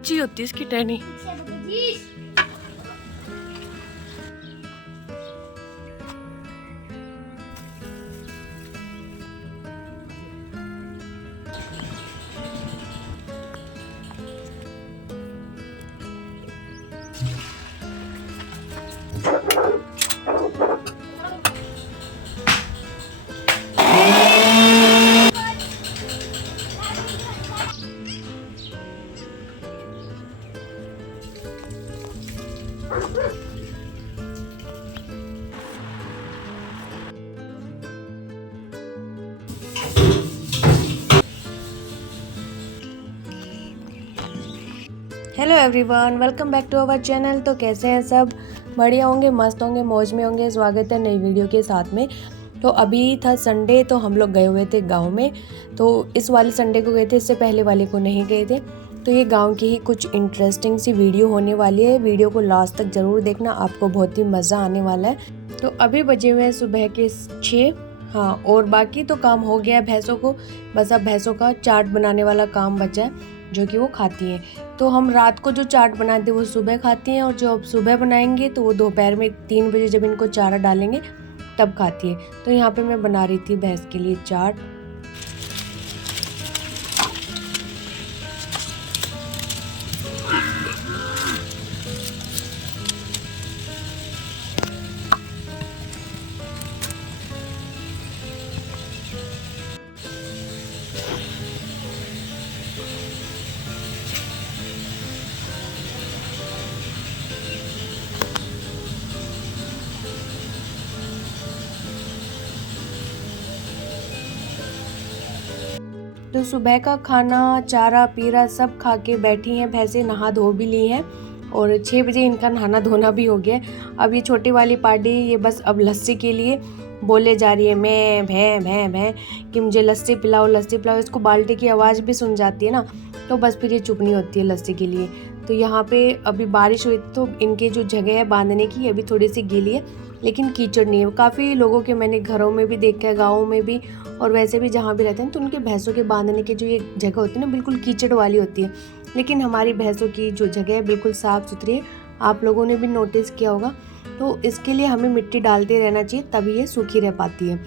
अच्छी होती है इसकी टहनी। Hello everyone, welcome back to our channel. तो कैसे हैं सब? बढ़िया होंगे, मस्त होंगे, मौज में होंगे। स्वागत है नई वीडियो के साथ में। तो अभी था संडे, तो हम लोग गए हुए थे गांव में। तो इस वाले संडे को गए थे, इससे पहले वाले को नहीं गए थे। तो ये गांव की ही कुछ इंटरेस्टिंग सी वीडियो होने वाली है। वीडियो को लास्ट तक ज़रूर देखना, आपको बहुत ही मज़ा आने वाला है। तो अभी बजे हुए हैं सुबह के 6। हाँ, और बाकी तो काम हो गया है भैंसों को। बस अब भैंसों का चाट बनाने वाला काम बचा है, जो कि वो खाती हैं। तो हम रात को जो चाट बनाते हैं वो सुबह खाती हैं, और जो अब सुबह बनाएंगे तो वो दोपहर में 3 बजे जब इनको चारा डालेंगे तब खाती है। तो यहाँ पे मैं बना रही थी भैंस के लिए चाट। तो सुबह का खाना, चारा पीरा सब खा के बैठी हैं भैंसें, नहा धो भी ली हैं। और 6 बजे इनका नहाना धोना भी हो गया। अब ये छोटी वाली पार्टी ये बस अब लस्सी के लिए बोले जा रही है, मैं भैं भैं भैं कि मुझे लस्सी पिलाओ, लस्सी पिलाओ। इसको बाल्टी की आवाज़ भी सुन जाती है ना, तो बस फिर ये चुप नहीं होती है लस्सी के लिए। तो यहाँ पे अभी बारिश हुई तो इनके जो जगह है बांधने की अभी थोड़ी सी गीली है, लेकिन कीचड़ नहीं है। काफ़ी लोगों के मैंने घरों में भी देखा है, गाँवों में भी, और वैसे भी जहाँ भी रहते हैं तो उनके भैंसों के बांधने की जो ये जगह होती है ना, बिल्कुल कीचड़ वाली होती है। लेकिन हमारी भैंसों की जो जगह है बिल्कुल साफ़ सुथरी है। आप लोगों ने भी नोटिस किया होगा। तो इसके लिए हमें मिट्टी डालते रहना चाहिए, तभी ये सूखी रह पाती है।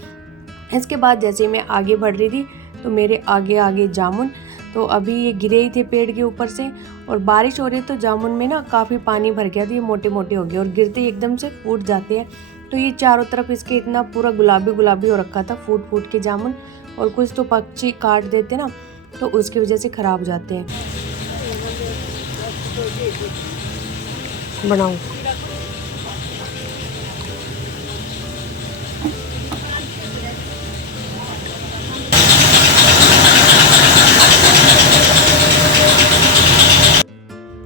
इसके बाद जैसे मैं आगे बढ़ रही थी तो मेरे आगे आगे जामुन, तो अभी ये गिरे ही थे पेड़ के ऊपर से, और बारिश हो रही है तो जामुन में ना काफ़ी पानी भर गया, तो ये मोटे मोटे हो गए और गिरते ही एकदम से फूट जाते हैं। तो ये चारों तरफ इसके इतना पूरा गुलाबी गुलाबी हो रखा था, फूट फूट के जामुन। और कुछ तो पक्षी काट देते ना, तो उसकी वजह से ख़राब हो जाते हैं। बनाओ।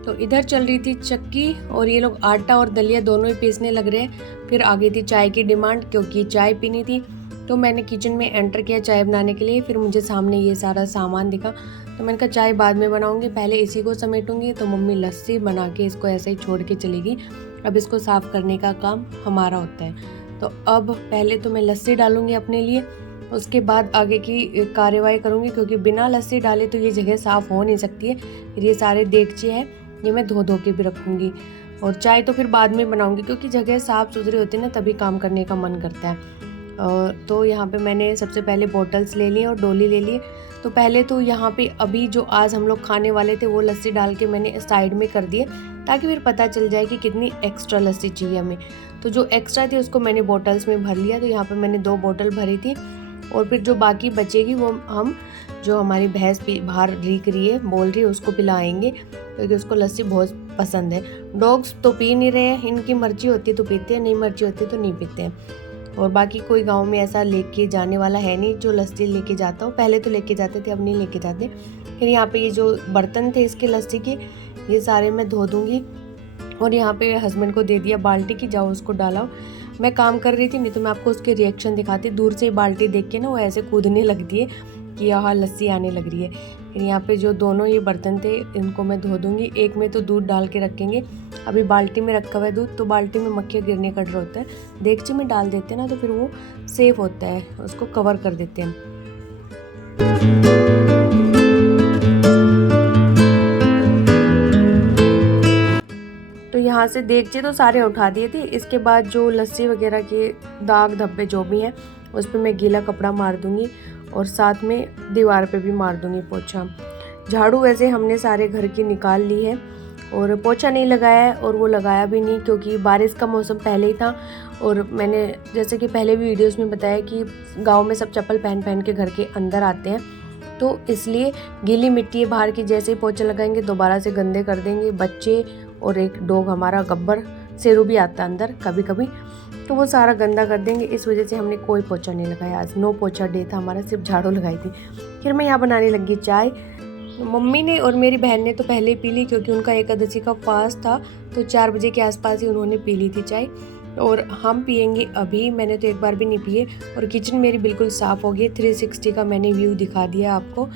तो इधर चल रही थी चक्की, और ये लोग आटा और दलिया दोनों ही पीसने लग रहे हैं। फिर आगे थी चाय की डिमांड, क्योंकि चाय पीनी थी। तो मैंने किचन में एंटर किया चाय बनाने के लिए। फिर मुझे सामने ये सारा सामान दिखा, तो मैंने कहा चाय बाद में बनाऊंगी, पहले इसी को समेटूंगी। तो मम्मी लस्सी बना के इसको ऐसे ही छोड़ के चलेगी। अब इसको साफ़ करने का काम हमारा होता है। तो अब पहले तो मैं लस्सी डालूंगी अपने लिए, उसके बाद आगे की कार्यवाही करूँगी, क्योंकि बिना लस्सी डाले तो ये जगह साफ़ हो नहीं सकती है। फिर ये सारे देगचे हैं, ये मैं धो धो के भी रखूँगी। और चाय तो फिर बाद में बनाऊँगी, क्योंकि जगह साफ़ सुथरी होती है ना, तभी काम करने का मन करता है। तो यहाँ पे मैंने सबसे पहले बॉटल्स ले लिए और डोली ले लिए। तो पहले तो यहाँ पे अभी जो आज हम लोग खाने वाले थे वो लस्सी डाल के मैंने साइड में कर दिए, ताकि फिर पता चल जाए कि कितनी एक्स्ट्रा लस्सी चाहिए हमें। तो जो एक्स्ट्रा थी उसको मैंने बॉटल्स में भर लिया। तो यहाँ पे मैंने 2 बॉटल भरी थी, और फिर जो बाकी बचेगी वो हम जो हमारी भैंस बाहर रीक रही है, बोल रही है, उसको पिलाएंगे, क्योंकि उसको लस्सी बहुत पसंद है। डॉग्स तो पी नहीं रहे हैं, इनकी मर्जी होती है तो पीते हैं, नहीं मर्जी होती तो नहीं पीते हैं। और बाकी कोई गांव में ऐसा लेके जाने वाला है नहीं जो लस्सी लेके जाता हो। पहले तो लेके जाते थे, अब नहीं लेके जाते। फिर यहाँ पे ये जो बर्तन थे इसके लस्सी के, ये सारे मैं धो दूँगी। और यहाँ पे हस्बैंड को दे दिया बाल्टी की, जाओ उसको डालाओ। मैं काम कर रही थी, नहीं तो मैं आपको उसके रिएक्शन दिखाती। दूर से बाल्टी देख के ना वो ऐसे कूदने लगती है, कि यहाँ लस्सी आने लग रही है। फिर यहाँ पे जो दोनों ये बर्तन थे इनको मैं धो दूँगी। एक में तो दूध डाल के रखेंगे, अभी बाल्टी में रखा हुआ है दूध, तो बाल्टी में मक्खियाँ गिरने का डर होता है। देगची में डाल देते हैं ना तो फिर वो सेफ होता है, उसको कवर कर देते हैं। तो यहाँ से देगचे तो सारे उठा दिए थे। इसके बाद जो लस्सी वगैरह के दाग धब्बे जो भी हैं उस पर मैं गीला कपड़ा मार दूँगी और साथ में दीवार पे भी मार दूँगी पोछा। झाड़ू वैसे हमने सारे घर की निकाल ली है और पोछा नहीं लगाया है, और वो लगाया भी नहीं क्योंकि बारिश का मौसम पहले ही था। और मैंने जैसे कि पहले भी वीडियोस में बताया कि गांव में सब चप्पल पहन पहन के घर के अंदर आते हैं, तो इसलिए गीली मिट्टी है बाहर की, जैसे ही पोछा लगाएंगे दोबारा से गंदे कर देंगे बच्चे। और एक डॉग हमारा गब्बर शेरू भी आता है अंदर कभी कभी, तो वो सारा गंदा कर देंगे। इस वजह से हमने कोई पोछा नहीं लगाया। आज नो पोछा डे था हमारा, सिर्फ झाड़ू लगाई थी। फिर मैं यहाँ बनाने लगी चाय। मम्मी ने और मेरी बहन ने तो पहले ही पी ली क्योंकि उनका एकादशी का फास्ट था, तो 4 बजे के आसपास ही उन्होंने पी ली थी चाय। और हम पियेंगे अभी। मैंने तो एक बार भी नहीं पिए। और किचन मेरी बिल्कुल साफ़ हो गई, 360 का मैंने व्यू दिखा दिया आपको।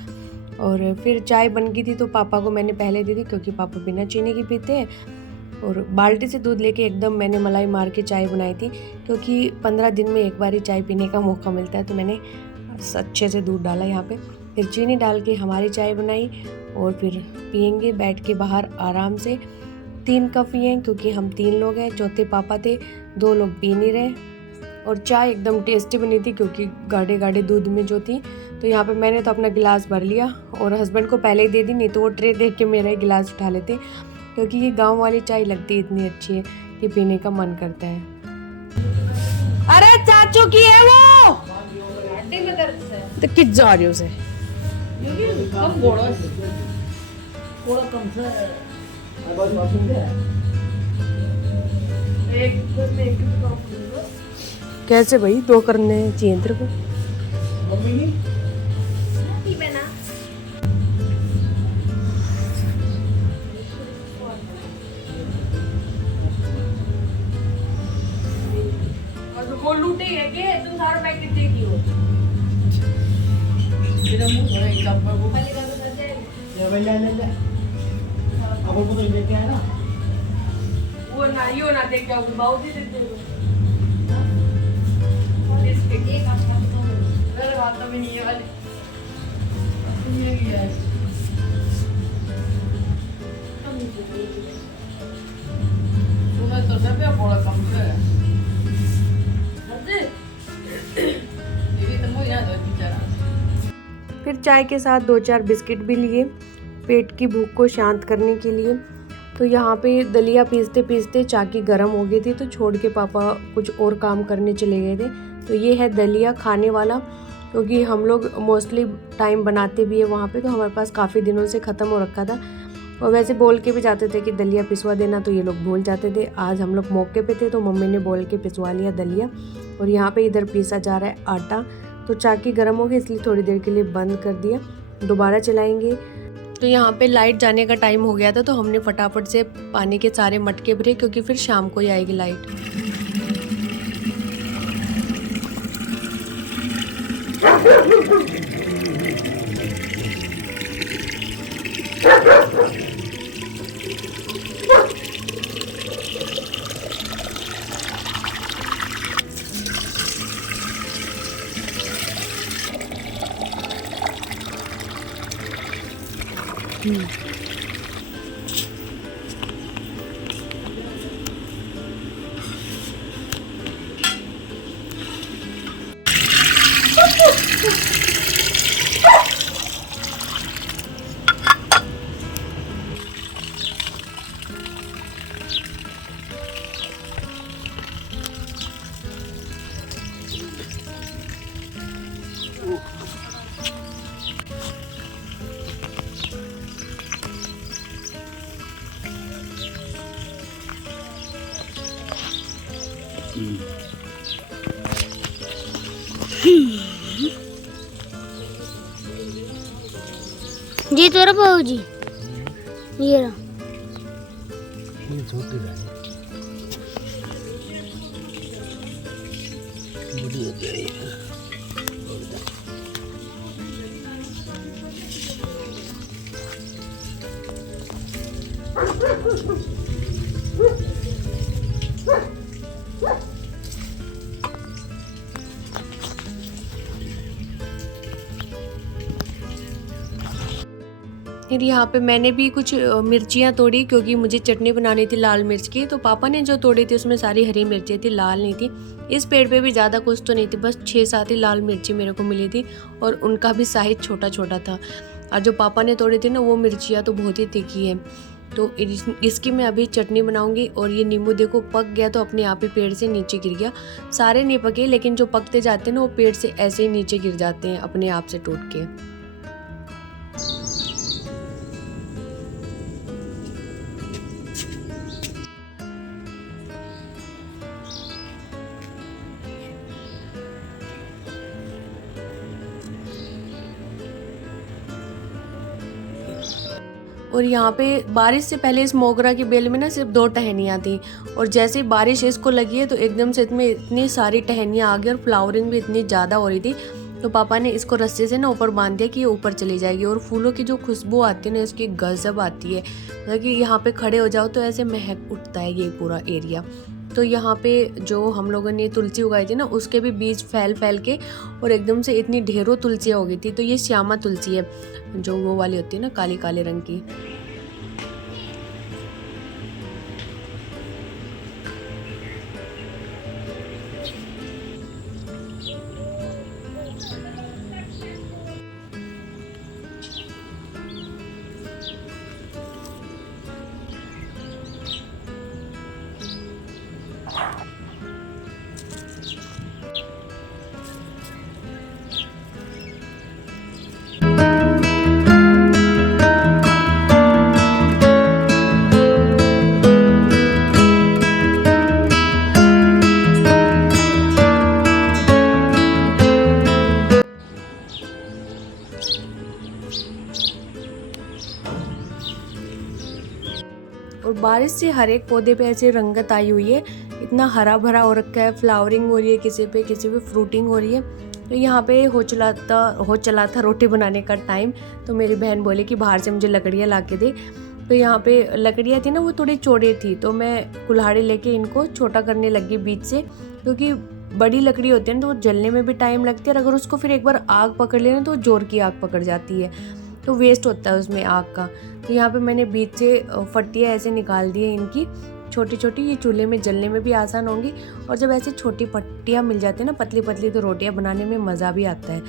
और फिर चाय बन गई थी तो पापा को मैंने पहले दी थी क्योंकि पापा बिना चीनी की पीते हैं। और बाल्टी से दूध लेके एकदम मैंने मलाई मार के चाय बनाई थी क्योंकि 15 दिन में एक बार ही चाय पीने का मौका मिलता है, तो मैंने अच्छे से दूध डाला यहाँ पे। फिर चीनी डाल के हमारी चाय बनाई और फिर पियेंगे बैठ के बाहर आराम से। 3 कप पिए क्योंकि हम 3 लोग हैं, चौथे पापा थे, 2 लोग पी नहीं रहे। और चाय एकदम टेस्टी बनी थी क्योंकि गाढ़े गाढ़े दूध में जो थी। तो यहाँ पे मैंने तो अपना गिलास भर लिया और हस्बैंड को पहले ही दे दी, नहीं तो वो ट्रे देख के मेरा ही गिलास उठा लेते, क्योंकि ये गांव वाली चाय लगती है इतनी अच्छी है कि पीने का मन करता है। अरे चाचू की है वो, तो किस जा रही उसे कैसे भाई 2 करने चाहिए तेरे को। वो लूटे है के तुम सारा पैकेट दे दियो। मेरा मुंह थोड़ा एकदम पर वो पहले का तो सच्चा है। ये भैया ले ले। अब वो तो लेके आया ना। वो ना यो ना देख के आओ बाऊ दे देते हो। इसके एक आपका तो मेरे बात में नहीं है वाली। ये भी है। तुम्हें तो सब पे बड़ा कम है। फिर चाय के साथ 2-4 बिस्किट भी लिए पेट की भूख को शांत करने के लिए। तो यहाँ पे दलिया पीसते पीसते चाकी गर्म हो गई थी, तो छोड़ के पापा कुछ और काम करने चले गए थे। तो ये है दलिया खाने वाला, क्योंकि हम लोग मोस्टली टाइम बनाते भी है वहाँ पे, तो हमारे पास काफ़ी दिनों से ख़त्म हो रखा था। और वैसे बोल के भी जाते थे कि दलिया पिसवा देना, तो ये लोग भूल जाते थे। आज हम लोग मौके पे थे तो मम्मी ने बोल के पिसवा लिया दलिया। और यहाँ पे इधर पीसा जा रहा है आटा। तो चाकी गर्म हो गई इसलिए थोड़ी देर के लिए बंद कर दिया, दोबारा चलाएंगे। तो यहाँ पे लाइट जाने का टाइम हो गया था, तो हमने फटाफट से पानी के सारे मटके भरे क्योंकि फिर शाम को ही आएगी लाइट। जी तोरा बहू जी ये रहा। ये छोटी है बड़ी हो गई है। फिर यहाँ पे मैंने भी कुछ मिर्चियाँ तोड़ी क्योंकि मुझे चटनी बनानी थी लाल मिर्च की। तो पापा ने जो तोड़ी थी उसमें सारी हरी मिर्ची थी, लाल नहीं थी। इस पेड़ पे भी ज़्यादा कुछ तो नहीं थी, बस 6-7 ही लाल मिर्ची मेरे को मिली थी और उनका भी साइज छोटा छोटा था। और जो पापा ने तोड़ी थी ना वो मिर्चियाँ तो बहुत ही तीखी है। तो इसकी मैं अभी चटनी बनाऊंगी। और ये नींबू देखो पक गया तो अपने आप ही पेड़ से नीचे गिर गया। सारे नहीं पके लेकिन जो पकते जाते हैं ना वो पेड़ से ऐसे ही नीचे गिर जाते हैं अपने आप से टूट के। और यहाँ पे बारिश से पहले इस मोगरा की बेल में ना सिर्फ 2 टहनियाँ थी और जैसे ही बारिश इसको लगी है तो एकदम से इसमें इतनी सारी टहनियाँ आ गई और फ्लावरिंग भी इतनी ज़्यादा हो रही थी। तो पापा ने इसको रस्से से ना ऊपर बांध दिया कि ये ऊपर चली जाएगी। और फूलों की जो खुशबू आती है ना इसकी गजब आती है, मतलब कि यहाँ पे खड़े हो जाओ तो ऐसे महक उठता है ये पूरा एरिया। तो यहाँ पे जो हम लोगों ने तुलसी उगाई थी ना उसके भी बीज फैल फैल के और एकदम से इतनी ढेरों तुलसियाँ हो गई थी। तो ये श्यामा तुलसी है जो वो वाली होती है ना काली काले रंग की। और बारिश से हर एक पौधे पे ऐसे रंगत आई हुई है, इतना हरा भरा हो रखा है, फ्लावरिंग हो रही है, किसी पे फ्रूटिंग हो रही है। तो यहाँ पे हो चला था रोटी बनाने का टाइम। तो मेरी बहन बोली कि बाहर से मुझे लकड़ियाँ ला के दे। तो यहाँ पे लकड़ियाँ थी ना वो थोड़ी चौड़ी थी तो मैं कुल्हाड़ी लेके इनको छोटा करने लगी बीच से, क्योंकि बड़ी लकड़ी होती है ना तो वो जलने में भी टाइम लगती है और अगर उसको फिर एक बार आग पकड़ लेना तो जोर की आग पकड़ जाती है तो वेस्ट होता है उसमें आग का। तो यहाँ पे मैंने बीच से फट्टियाँ ऐसे निकाल दी है इनकी छोटी छोटी, ये चूल्हे में जलने में भी आसान होंगी। और जब ऐसे छोटी पट्टियाँ मिल जाती है ना पतली पतली तो रोटियाँ बनाने में मज़ा भी आता है।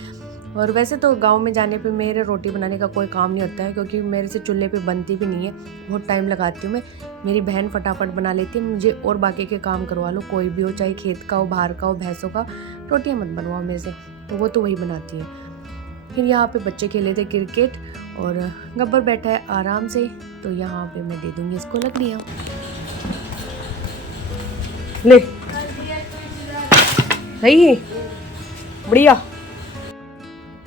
और वैसे तो गांव में जाने पे मेरे रोटी बनाने का कोई काम नहीं होता है क्योंकि मेरे से चूल्हे पे बनती भी नहीं है, बहुत टाइम लगाती हूँ मैं। मेरी बहन फटाफट बना लेती है, मुझे और बाकी के काम करवा लो कोई भी हो, चाहे खेत का हो, बाहर का हो, भैंसों का, रोटियाँ मत बनवाओ मेरे से, तो वो तो वही बनाती है। फिर यहाँ पे बच्चे खेले थे क्रिकेट और गब्बर बैठा है आराम से। तो यहाँ पे मैं दे दूँगी इसको लकड़ियाँ। ले सही है, बढ़िया।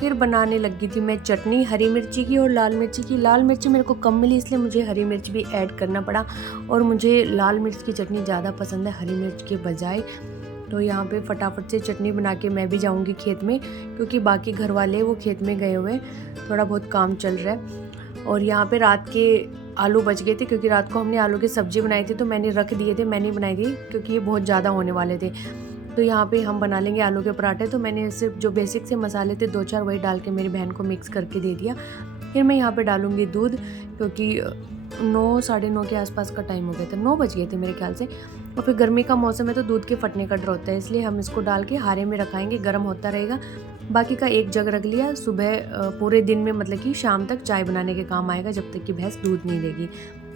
फिर बनाने लगी थी मैं चटनी हरी मिर्ची की और लाल मिर्ची की। लाल मिर्ची मेरे को कम मिली इसलिए मुझे हरी मिर्च भी ऐड करना पड़ा और मुझे लाल मिर्च की चटनी ज़्यादा पसंद है हरी मिर्च के बजाय। तो यहाँ पे फटाफट से चटनी बना के मैं भी जाऊँगी खेत में क्योंकि बाकी घर वाले वो खेत में गए हुए, थोड़ा बहुत काम चल रहा है। और यहाँ पे रात के आलू बच गए थे क्योंकि रात को हमने आलू की सब्ज़ी बनाई थी तो मैंने रख दिए थे, मैंने बनाई थी क्योंकि ये बहुत ज़्यादा होने वाले थे। तो यहाँ पे हम बना लेंगे आलू के पराठे। तो मैंने सिर्फ जो बेसिक से मसाले थे 2-4 वही डाल के मेरी बहन को मिक्स करके दे दिया। फिर मैं यहाँ पे डालूँगी दूध क्योंकि 9 साढ़े 9 के आसपास का टाइम हो गया था, 9 बज गए थे मेरे ख्याल से। और फिर गर्मी का मौसम है तो दूध के फटने का डर होता है, इसलिए हम इसको डाल के हारे में रखाएंगे, गर्म होता रहेगा। बाकी का एक जग रख लिया, सुबह पूरे दिन में मतलब कि शाम तक चाय बनाने के काम आएगा जब तक कि भैंस दूध नहीं देगी।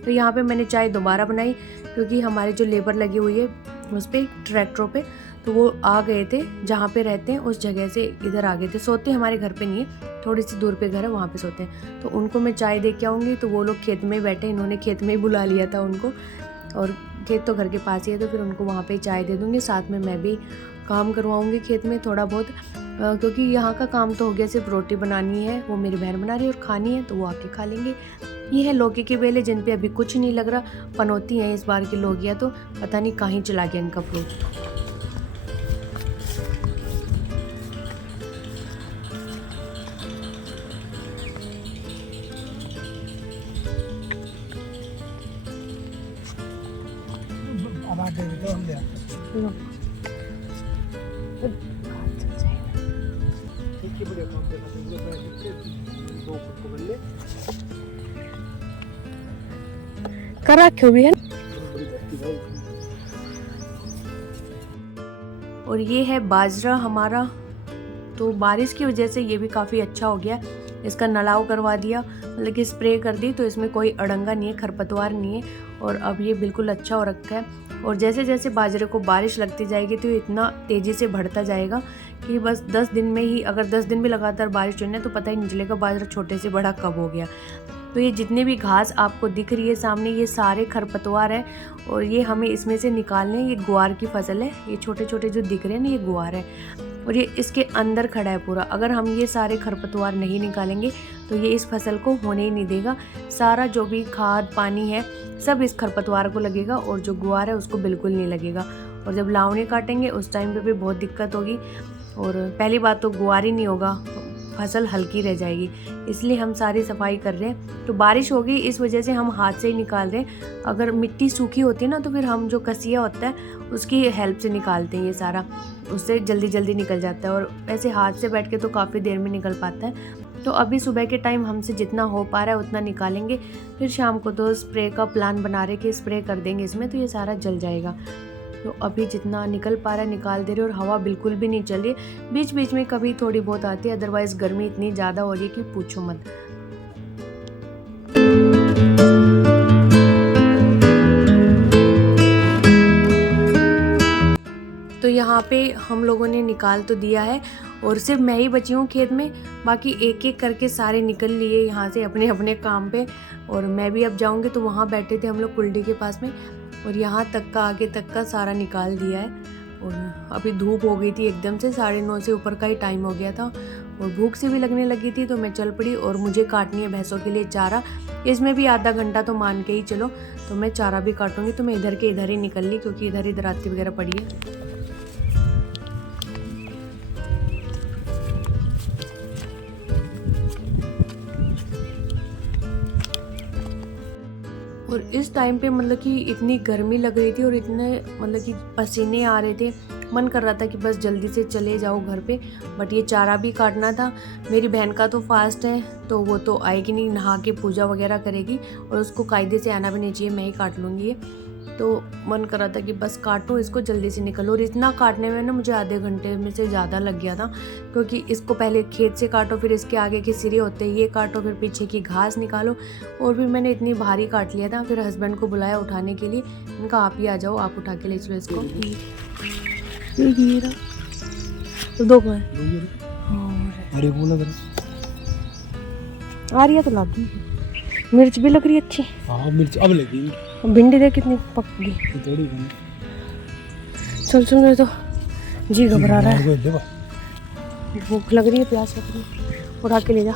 तो यहाँ पे मैंने चाय दोबारा बनाई क्योंकि हमारे जो लेबर लगी हुई है उस पर ट्रैक्टरों पे, तो वो आ गए थे जहाँ पे रहते हैं उस जगह से इधर आ गए थे। सोते हमारे घर पे नहीं है, थोड़ी सी दूर पे घर है वहाँ पे सोते हैं। तो उनको मैं चाय दे के आऊँगी तो वो लोग खेत में बैठे, इन्होंने खेत में ही बुला लिया था उनको और खेत तो घर के पास ही है तो फिर उनको वहाँ पे चाय दे दूँगी। साथ में मैं भी काम करवाऊँगी खेत में थोड़ा बहुत क्योंकि यहाँ का काम तो हो गया, सिर्फ रोटी बनानी है, वो मेरी बहन बना रही है और खानी है तो वो आके खा लेंगे। ये है लौकी के बेले जिन पे अभी कुछ नहीं लग रहा, पनौती हैं इस बार की लौकियाँ, तो पता नहीं कहीं चला गया इनका फ्रूट। अब आटे दे दो हम ले आते हैं। ठीक है बढ़िया काम करना तुम लोग बैठ के दो फुट पकड़ ले कर रखे भी है। और ये है बाजरा हमारा। तो बारिश की वजह से ये भी काफ़ी अच्छा हो गया। इसका नलाव करवा दिया, मतलब कि स्प्रे कर दी, तो इसमें कोई अड़ंगा नहीं है, खरपतवार नहीं है। और अब ये बिल्कुल अच्छा हो रखा है। और जैसे जैसे बाजरे को बारिश लगती जाएगी तो ये इतना तेज़ी से बढ़ता जाएगा कि बस 10 दिन में ही, अगर 10 दिन भी लगातार बारिश होने तो पता ही नहीं चलेगा बाजरा छोटे से बड़ा कब हो गया। तो ये जितने भी घास आपको दिख रही है सामने, ये सारे खरपतवार हैं और ये हमें इसमें से निकालने हैं। ये ग्वार की फसल है, ये छोटे छोटे जो दिख रहे हैं ना, ये ग्वार है और ये इसके अंदर खड़ा है पूरा। अगर हम ये सारे खरपतवार नहीं निकालेंगे तो ये इस फसल को होने ही नहीं देगा। सारा जो भी खाद पानी है सब इस खरपतवार को लगेगा और जो ग्वार है उसको बिल्कुल नहीं लगेगा। और जब लावणी काटेंगे उस टाइम पे भी बहुत दिक्कत होगी। और पहली बात तो ग्वार ही नहीं होगा, फसल हल्की रह जाएगी, इसलिए हम सारी सफाई कर रहे हैं। तो बारिश हो गई इस वजह से हम हाथ से ही निकाल रहे हैं। अगर मिट्टी सूखी होती है ना तो फिर हम जो कसिया होता है उसकी हेल्प से निकालते हैं, ये सारा उससे जल्दी जल्दी निकल जाता है। और ऐसे हाथ से बैठ के तो काफ़ी देर में निकल पाता है। तो अभी सुबह के टाइम हमसे जितना हो पा रहा है उतना निकालेंगे, फिर शाम को तो स्प्रे का प्लान बना रहे कि स्प्रे कर देंगे इसमें, तो ये सारा जल जाएगा। तो अभी जितना निकल पा रहा है निकाल दे रहे। और हवा बिल्कुल भी नहीं चल रही, बीच बीच में कभी थोड़ी बहुत आती है, अदरवाइज गर्मी इतनी ज़्यादा हो रही है कि पूछो मत। तो यहाँ पे हम लोगों ने निकाल तो दिया है और सिर्फ मैं ही बची हूँ खेत में, बाकी एक एक करके सारे निकल लिए यहाँ से अपने अपने काम पे। और मैं भी अब जाऊँगी। तो वहाँ बैठे थे हम लोग कुल्डी के पास में और यहाँ तक का आगे तक का सारा निकाल दिया है। और अभी धूप हो गई थी एकदम से, 9:30 से ऊपर का ही टाइम हो गया था और भूख से भी लगने लगी थी। तो मैं चल पड़ी और मुझे काटनी है भैंसों के लिए चारा, इसमें भी आधा घंटा तो मान के ही चलो। तो मैं चारा भी काटूंगी। तो मैं इधर के इधर ही निकल ली क्योंकि इधर ही दराती वगैरह पड़ी है। और इस टाइम पे मतलब कि इतनी गर्मी लग रही थी और इतने मतलब कि पसीने आ रहे थे, मन कर रहा था कि बस जल्दी से चले जाओ घर पे। बट ये चारा भी काटना था। मेरी बहन का तो फास्ट है तो वो तो आएगी नहीं, नहा के पूजा वगैरह करेगी और उसको कायदे से आना भी नहीं चाहिए, मैं ही काट लूँगी ये। तो मन कर रहा था कि बस काटो इसको, जल्दी से निकलो। और इतना काटने में ना मुझे आधे घंटे में से ज़्यादा लग गया था, क्योंकि इसको पहले खेत से काटो, फिर इसके आगे के सिरे होते हैं ये काटो, फिर पीछे की घास निकालो। और फिर मैंने इतनी भारी काट लिया था। फिर हस्बैंड को बुलाया उठाने के लिए, उनका आप ही आ जाओ, आप उठा के ले चलो इसको। दो अरे वो लग रहा आ रही है तो लागी। मिर्च भी लग रही है अच्छी। हाँ मिर्च अब लगी। भिंडी देख कितनी पक गई। थोड़ी चल चल, मेरे तो जी घबरा रहा है, है। भूख लग रही है, प्यास लग रही है, उठा के ले जा।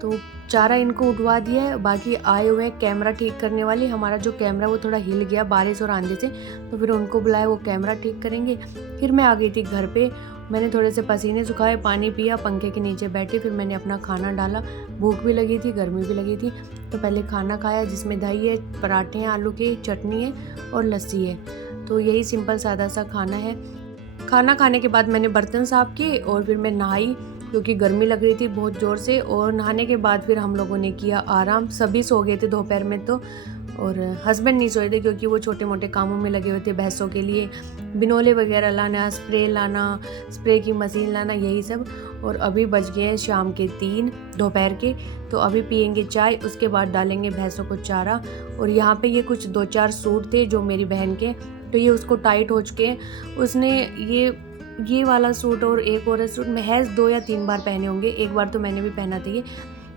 तो चारा इनको उठवा दिया है। बाकी आए हुए हैं कैमरा ठीक करने वाली। हमारा जो कैमरा वो थोड़ा हिल गया बारिश और आंधी से, तो फिर उनको बुलाया, वो कैमरा ठीक करेंगे। फिर मैं आ गई थी घर पे। मैंने थोड़े से पसीने सुखाए, पानी पिया, पंखे के नीचे बैठी, फिर मैंने अपना खाना डाला। भूख भी लगी थी, गर्मी भी लगी थी, तो पहले खाना खाया जिसमें दही है, पराठे हैं आलू के, चटनी है और लस्सी है। तो यही सिंपल सादा सा खाना है। खाना खाने के बाद मैंने बर्तन साफ किए और फिर मैं नहाई क्योंकि गर्मी लग रही थी बहुत ज़ोर से। और नहाने के बाद फिर हम लोगों ने किया आराम। सभी सो गए थे दोपहर में तो, और हस्बैंड नहीं सोए थे क्योंकि वो छोटे मोटे कामों में लगे हुए थे, भैंसों के लिए बिनोले वगैरह लाना, स्प्रे लाना, स्प्रे की मशीन लाना, यही सब। और अभी बज गए हैं शाम के 3 दोपहर के। तो अभी पियेंगे चाय, उसके बाद डालेंगे भैंसों को चारा। और यहाँ पे ये कुछ 2-4 सूट थे जो मेरी बहन के, तो ये उसको टाइट हो चुके हैं। उसने ये वाला सूट और एक और सूट महज 2 या 3 बार पहने होंगे, एक बार तो मैंने भी पहना था ये।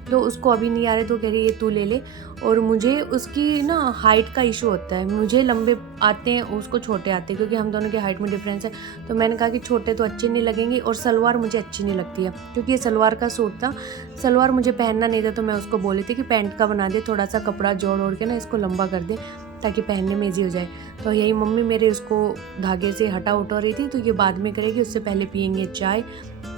तो उसको अभी नहीं आ रहे तो कह रही ये तू ले ले। और मुझे उसकी ना हाइट का इशू होता है, मुझे लंबे आते हैं उसको छोटे आते हैं, क्योंकि हम दोनों के हाइट में डिफरेंस है। तो मैंने कहा कि छोटे तो अच्छे नहीं लगेंगे और सलवार मुझे अच्छी नहीं लगती है, क्योंकि ये सलवार का सूट था, सलवार मुझे पहनना नहीं था। तो मैं उसको बोली थी कि पैंट का बना दे, थोड़ा सा कपड़ा जोड़ ओढ़ के ना इसको लंबा कर दे ताकि पहनने में ईजी हो जाए। तो यही मम्मी मेरे उसको धागे से हटा उठा रही थी, तो ये बाद में करेगी, उससे पहले पियेंगे चाय।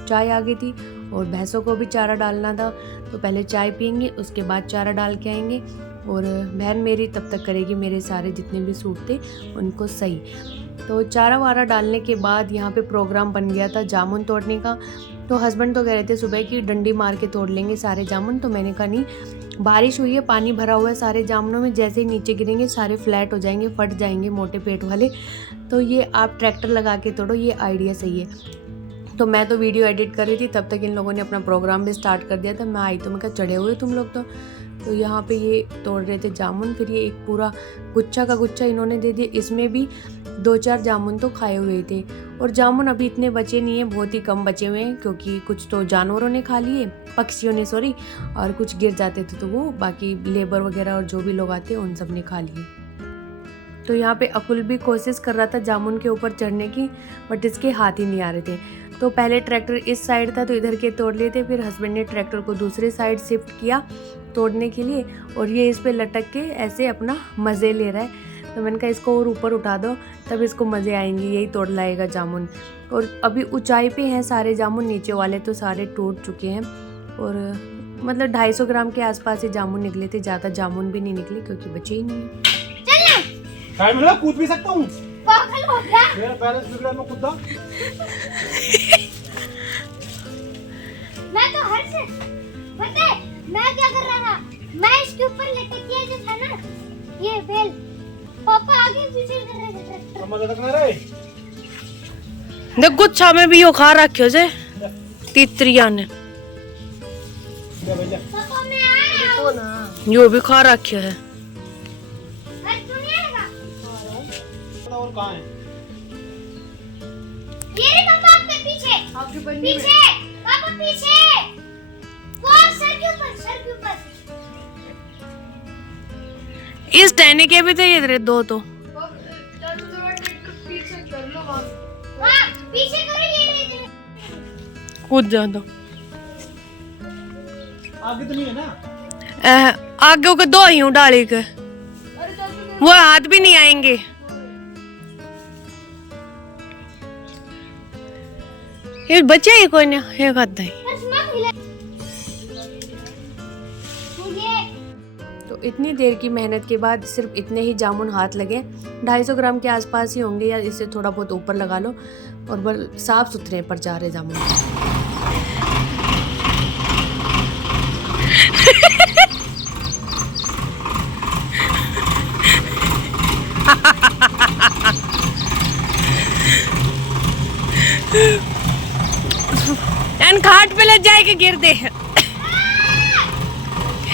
चाय आ गई थी और भैंसों को भी चारा डालना था, तो पहले चाय पियेंगे उसके बाद चारा डाल के आएंगे। और बहन मेरी तब तक करेगी मेरे सारे जितने भी सूट थे उनको सही। तो चारा वारा डालने के बाद यहाँ पे प्रोग्राम बन गया था जामुन तोड़ने का। तो हस्बैंड तो कह रहे थे सुबह की डंडी मार के तोड़ लेंगे सारे जामुन, तो मैंने कहा नहीं, बारिश हुई है, पानी भरा हुआ है सारे जामुनों में, जैसे ही नीचे गिरेंगे सारे फ्लैट हो जाएंगे, फट जाएंगे मोटे पेट वाले, तो ये आप ट्रैक्टर लगा के तोड़ो, ये आइडिया सही है। तो मैं तो वीडियो एडिट कर रही थी, तब तक इन लोगों ने अपना प्रोग्राम भी स्टार्ट कर दिया था। मैं आई तो मैं कहा चढ़े हुए तुम लोग तो यहाँ पे ये तोड़ रहे थे जामुन। फिर ये एक पूरा गुच्छा का गुच्छा इन्होंने दे दिया, इसमें भी 2-4 जामुन तो खाए हुए थे। और जामुन अभी इतने बचे नहीं हैं, बहुत ही कम बचे हुए हैं, क्योंकि कुछ तो जानवरों ने खा लिए, पक्षियों ने सॉरी, और कुछ गिर जाते थे तो वो बाकी लेबर वगैरह और जो भी लोग आते हैं उन सब ने खा लिए। तो यहाँ पे अकुल भी कोशिश कर रहा था जामुन के ऊपर चढ़ने की, बट इसके हाथ ही नहीं आ रहे थे। तो पहले ट्रैक्टर इस साइड था तो इधर के तोड़ लिए थे, फिर हस्बैंड ने ट्रैक्टर को दूसरे साइड शिफ्ट किया तोड़ने के लिए, और ये इस पे लटक के ऐसे अपना मज़े ले रहा है। तो मैंने कहा इसको और ऊपर उठा दो, तब इसको मज़े आएंगे, यही तोड़ लाएगा जामुन। और अभी ऊंचाई पे हैं सारे जामुन, नीचे वाले तो सारे टूट चुके हैं। और मतलब 250 ग्राम के आसपास ही जामुन निकले थे, ज़्यादा जामुन भी नहीं निकले क्योंकि बचे ही नहीं है। टाइम मिला कूद भी सकता हूँ, पागल हो गया। मेरा बैलेंस बिगड़ा, मैं कूदा। मैं तो हर से पता है मैं क्या कर रहा था, मैं इसके ऊपर लटक गया जो था ना ये बेल, पापा आगे पीछे कर रहे थे ट्रैक्टर। समझ तक ना रहे। देख गुच्छा में भी यो खा रखियो जे तितरिया ने, पापा मैं आ रहा हूं। यो भी खा रखियो है। अरे तू नहीं आएगा? और कहाँ है? ये रे पापा आपके पीछे, पीछे पापा पीछे, वो सर के ऊपर, सर के ऊपर। इस टहनी के भी थे ये 2 तो। हाँ पीछे करो, ये रहे। कूद जा दो। आगे तो नहीं है ना? आगे के 2 ही डाली के, वो हाथ भी नहीं आएंगे। ये बच्चे ही कोई नहीं, ये खाता है। तो इतनी देर की मेहनत के बाद सिर्फ इतने ही जामुन हाथ लगे, 250 ग्राम के आसपास ही होंगे, या इससे थोड़ा बहुत ऊपर लगा लो। और बल साफ सुथरे पर जा रहे जामुन। घाट पे लग जाएगा, गिर दे।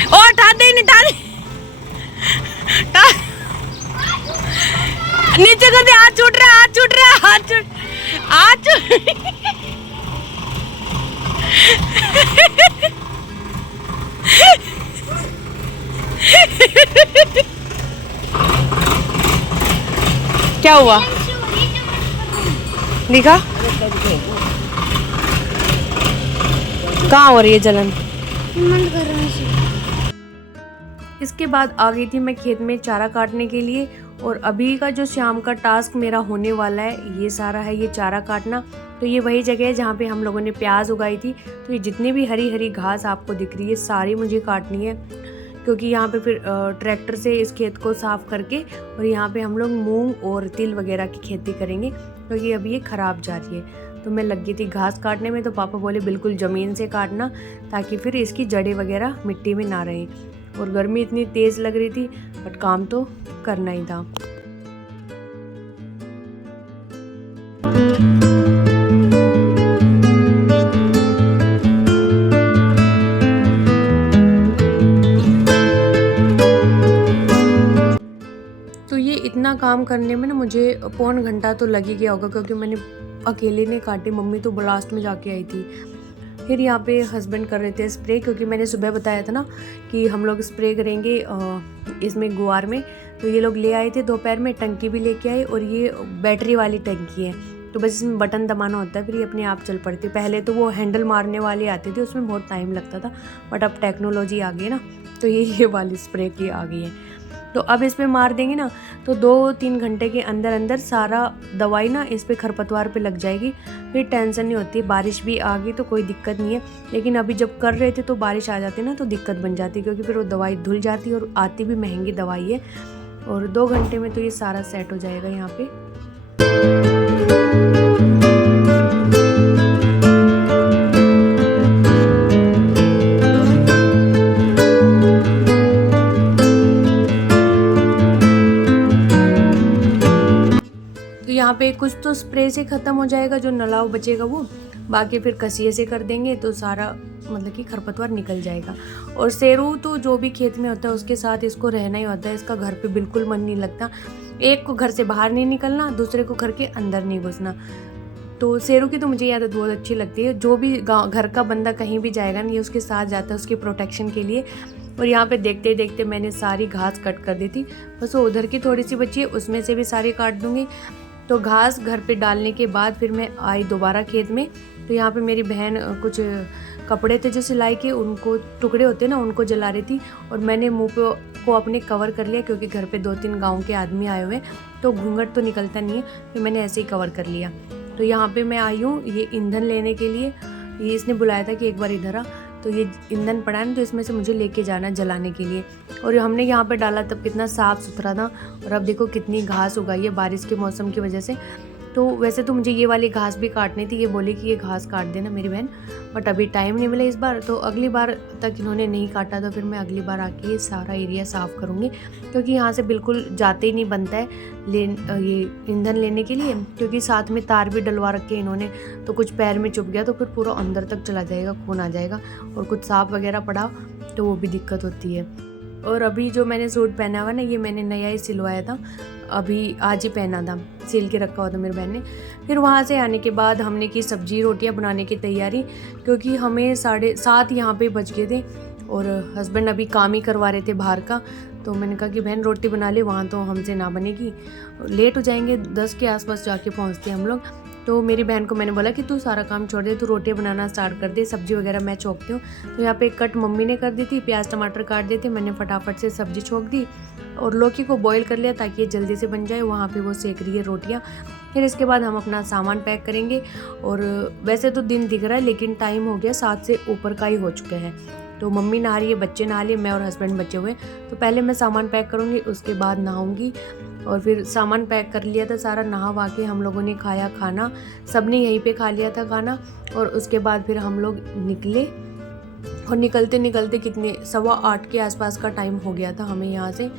और उठा दे, नहीं उठा दे, नीचे कर दे। हाथ छूट रहा, हाथ छूट रहा, हाथ छूट, हाथ छूट। क्या हुआ दिखा? कहाँ हो रही है जलन? मन कर रहा है। इसके बाद आ गई थी मैं खेत में चारा काटने के लिए, और अभी का जो शाम का टास्क मेरा होने वाला है ये सारा है, ये चारा काटना। तो ये वही जगह है जहाँ पे हम लोगों ने प्याज उगाई थी। तो ये जितनी भी हरी हरी घास आपको दिख रही है सारी मुझे काटनी है, क्योंकि यहाँ पे फिर ट्रैक्टर से इस खेत को साफ़ करके और यहाँ पे हम लोग मूंग और तिल वगैरह की खेती करेंगे, क्योंकि अभी ये ख़राब जा रही है। तो मैं लग गई थी घास काटने में, तो पापा बोले बिल्कुल ज़मीन से काटना, ताकि फिर इसकी जड़ें वगैरह मिट्टी में ना रहें। और गर्मी इतनी तेज़ लग रही थी, बट काम तो करना ही था। तो ये इतना काम करने में ना मुझे 1.25 घंटा तो लग ही गया होगा, क्योंकि मैंने अकेले ने काटी, मम्मी तो लास्ट में जाके आई थी। फिर यहाँ पे हस्बैंड कर रहे थे स्प्रे, क्योंकि मैंने सुबह बताया था ना कि हम लोग स्प्रे करेंगे इसमें गुआर में। तो ये लोग ले आए थे दोपहर में, टंकी भी लेके आए, और ये बैटरी वाली टंकी है, तो बस इसमें बटन दबाना होता है, फिर ये अपने आप चल पड़ती। पहले तो वो हैंडल मारने वाले आते थे, उसमें बहुत टाइम लगता था, बट अब टेक्नोलॉजी आ गई ना, तो ये वाली स्प्रे की आ गई है। तो अब इस पे मार देंगे ना तो 2-3 घंटे के अंदर अंदर सारा दवाई ना इस पे खरपतवार पे लग जाएगी, फिर टेंशन नहीं होती। बारिश भी आ गई तो कोई दिक्कत नहीं है, लेकिन अभी जब कर रहे थे तो बारिश आ जाती ना तो दिक्कत बन जाती, क्योंकि फिर वो दवाई धुल जाती और आती भी महंगी दवाई है। और 2 घंटे में तो ये सारा सेट हो जाएगा यहाँ पे। यहाँ पे कुछ तो स्प्रे से ख़त्म हो जाएगा, जो नलाव बचेगा वो, बाकी फिर कसिए से कर देंगे तो सारा मतलब कि खरपतवार निकल जाएगा। और सेरू तो जो भी खेत में होता है उसके साथ इसको रहना ही होता है, इसका घर पे बिल्कुल मन नहीं लगता। एक को घर से बाहर नहीं निकलना, दूसरे को घर के अंदर नहीं घुसना। तो सेरू की तो मुझे ये आदत बहुत अच्छी लगती है। जो भी गाँव घर का बंदा कहीं भी जाएगा ना, ये उसके साथ जाता है उसकी प्रोटेक्शन के लिए। और यहाँ पे देखते देखते मैंने सारी घास कट कर दी थी, बस वो उधर की थोड़ी सी बची है, उसमें से भी सारी काट दूँगी। तो घास घर पे डालने के बाद फिर मैं आई दोबारा खेत में। तो यहाँ पे मेरी बहन कुछ कपड़े थे जो सिलाई के, उनको टुकड़े होते ना उनको जला रही थी, और मैंने मुंह को अपने कवर कर लिया, क्योंकि घर पे 2-3 गांव के आदमी आए हुए तो घूंघट तो निकलता नहीं है, फिर मैंने ऐसे ही कवर कर लिया। तो यहाँ पे मैं आई हूँ ये ईंधन लेने के लिए। ये इसने बुलाया था कि एक बार इधर आ, तो ये ईंधन पड़ा है तो इसमें से मुझे लेके जाना जलाने के लिए। और हमने यहाँ पे डाला तब कितना साफ़ सुथरा था, और अब देखो कितनी घास उगाई है बारिश के मौसम की वजह से। तो वैसे तो मुझे ये वाली घास भी काटनी थी, ये बोली कि ये घास काट देना मेरी बहन, बट अभी टाइम नहीं मिला इस बार। तो अगली बार तक इन्होंने नहीं काटा, तो फिर मैं अगली बार आके ये सारा एरिया साफ़ करूँगी, क्योंकि यहाँ से बिल्कुल जाते ही नहीं बनता है ये ईंधन लेने के लिए, क्योंकि साथ में तार भी डलवा रखे इन्होंने। तो कुछ पैर में चुभ गया तो फिर पूरा अंदर तक चला जाएगा, खून आ जाएगा, और कुछ सांप वगैरह पड़ा तो वो भी दिक्कत होती है। और अभी जो मैंने सूट पहना हुआ ना, ये मैंने नया ही सिलवाया था, अभी आज ही पहना था, सिल के रखा हुआ था मेरी बहन ने। फिर वहाँ से आने के बाद हमने की सब्जी रोटियाँ बनाने की तैयारी, क्योंकि हमें 7:30 यहाँ पे बज गए थे, और हस्बैंड अभी काम ही करवा रहे थे बाहर का। तो मैंने कहा कि बहन रोटी बना ले, वहाँ तो हमसे ना बनेगी, लेट हो जाएंगे, 10 के आसपास जाके पहुँचते हम लोग। तो मेरी बहन को मैंने बोला कि तू सारा काम छोड़ दे, तू रोटियाँ बनाना स्टार्ट कर दे, सब्जी वगैरह मैं छोंकती हूँ। तो यहाँ पे कट मम्मी ने कर दी थी, प्याज टमाटर काट दिए थे, मैंने फटाफट से सब्जी छोंक दी और लौकी को बॉईल कर लिया ताकि ये जल्दी से बन जाए। वहाँ पे वो सेक रही है रोटियाँ। फिर इसके बाद हम अपना सामान पैक करेंगे। और वैसे तो दिन दिख रहा है, लेकिन टाइम हो गया 7 से ऊपर का ही हो चुका है। तो मम्मी नहा रही है, बच्चे नहा लिए, मैं और हस्बैंड बचे हुए। तो पहले मैं सामान पैक करूँगी, उसके बाद नहाऊँगी। और फिर सामान पैक कर लिया था सारा, नहा वहा के हम लोगों ने खाया खाना, सब ने यहीं पे खा लिया था खाना। और उसके बाद फिर हम लोग निकले, और निकलते निकलते कितने 7:15 के आसपास का टाइम हो गया था हमें यहाँ से।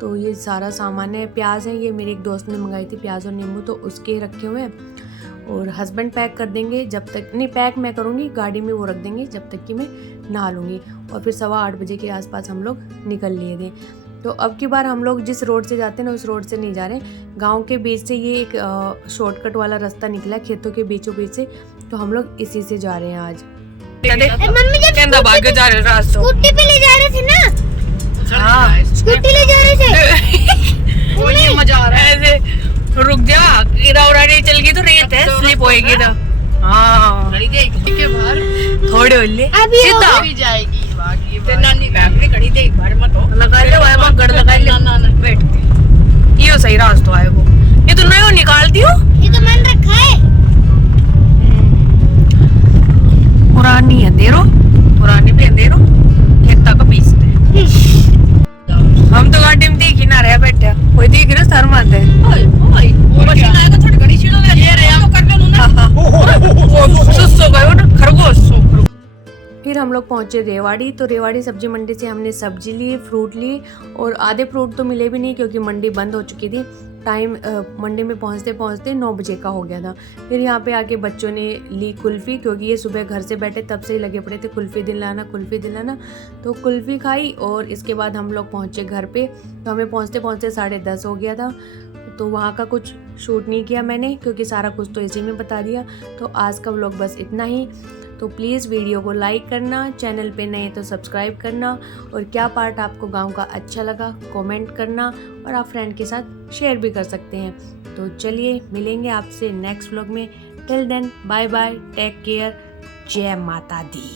तो ये सारा सामान है, प्याज है, ये मेरे एक दोस्त ने मंगाई थी प्याज और नींबू, तो उसके रखे हुए हैं। और हस्बैंड पैक कर देंगे, जब तक नहीं पैक मैं करूँगी, गाड़ी में वो रख देंगे जब तक कि मैं नहा लूँगी। और फिर 8:15 बजे के आसपास हम लोग निकल लिए थे। तो अब की बार हम लोग जिस रोड से जाते हैं ना, उस रोड से नहीं जा रहे, गांव के बीच से ये एक शॉर्टकट वाला रास्ता निकला खेतों के बीचों बीच से, तो हम लोग इसी से जा रहे हैं आज। मम्मी जब कहना भाग जा रहे रास्ते स्कूटी पे ले जा रहे थे ना, हाँ स्कूटी ले जा रहे थे, वो ये मजा आ रहा है। ऐसे रुक जा, कीड़ा उड़ा नहीं चल गई तो रेत है, स्लिप होएगी ना। हाँ के बाहर थोड़े होले सीधा भी जाएगी, ते नानी बैकरी खड़ी दे एक बार मत हो लगा ले, वाय बा गड़ लगा ले ना बैठ के, ये सही रास्ता है वो। ये तो नयो निकालती हो, ये तो मैंने रखा है, पुरानी अंधेरो, पुरानी भी अंधेरो, खेता का पीसते हम तो गाड़ी में देख ही ना रहे बैठे, कोई देख रहा सर माते मशीन आएगा थोड़ी घड़ी छिड़ो ये रे हम कर ले ना सुसो गयो खरगोश। फिर हम लोग पहुंचे रेवाड़ी। तो रेवाड़ी सब्जी मंडी से हमने सब्जी ली, फ्रूट ली, और आधे फ्रूट तो मिले भी नहीं क्योंकि मंडी बंद हो चुकी थी। टाइम मंडी में पहुंचते पहुंचते 9 बजे का हो गया था। फिर यहाँ पे आके बच्चों ने ली कुल्फ़ी, क्योंकि ये सुबह घर से बैठे तब से ही लगे पड़े थे कुल्फ़ी दिलाना कुल्फ़ी दिलाना। तो कुल्फ़ी खाई, और इसके बाद हम लोग पहुँचे घर पे। तो हमें पहुँचते पहुँचते 10:30 हो गया था। तो वहाँ का कुछ शूट नहीं किया मैंने, क्योंकि सारा कुछ तो इसी में बता दिया। तो आज का व्लॉग बस इतना ही। तो प्लीज़ वीडियो को लाइक करना, चैनल पे नए तो सब्सक्राइब करना, और क्या पार्ट आपको गांव का अच्छा लगा कमेंट करना, और आप फ्रेंड के साथ शेयर भी कर सकते हैं। तो चलिए मिलेंगे आपसे नेक्स्ट व्लॉग में। Till then bye bye, take care, जय माता दी।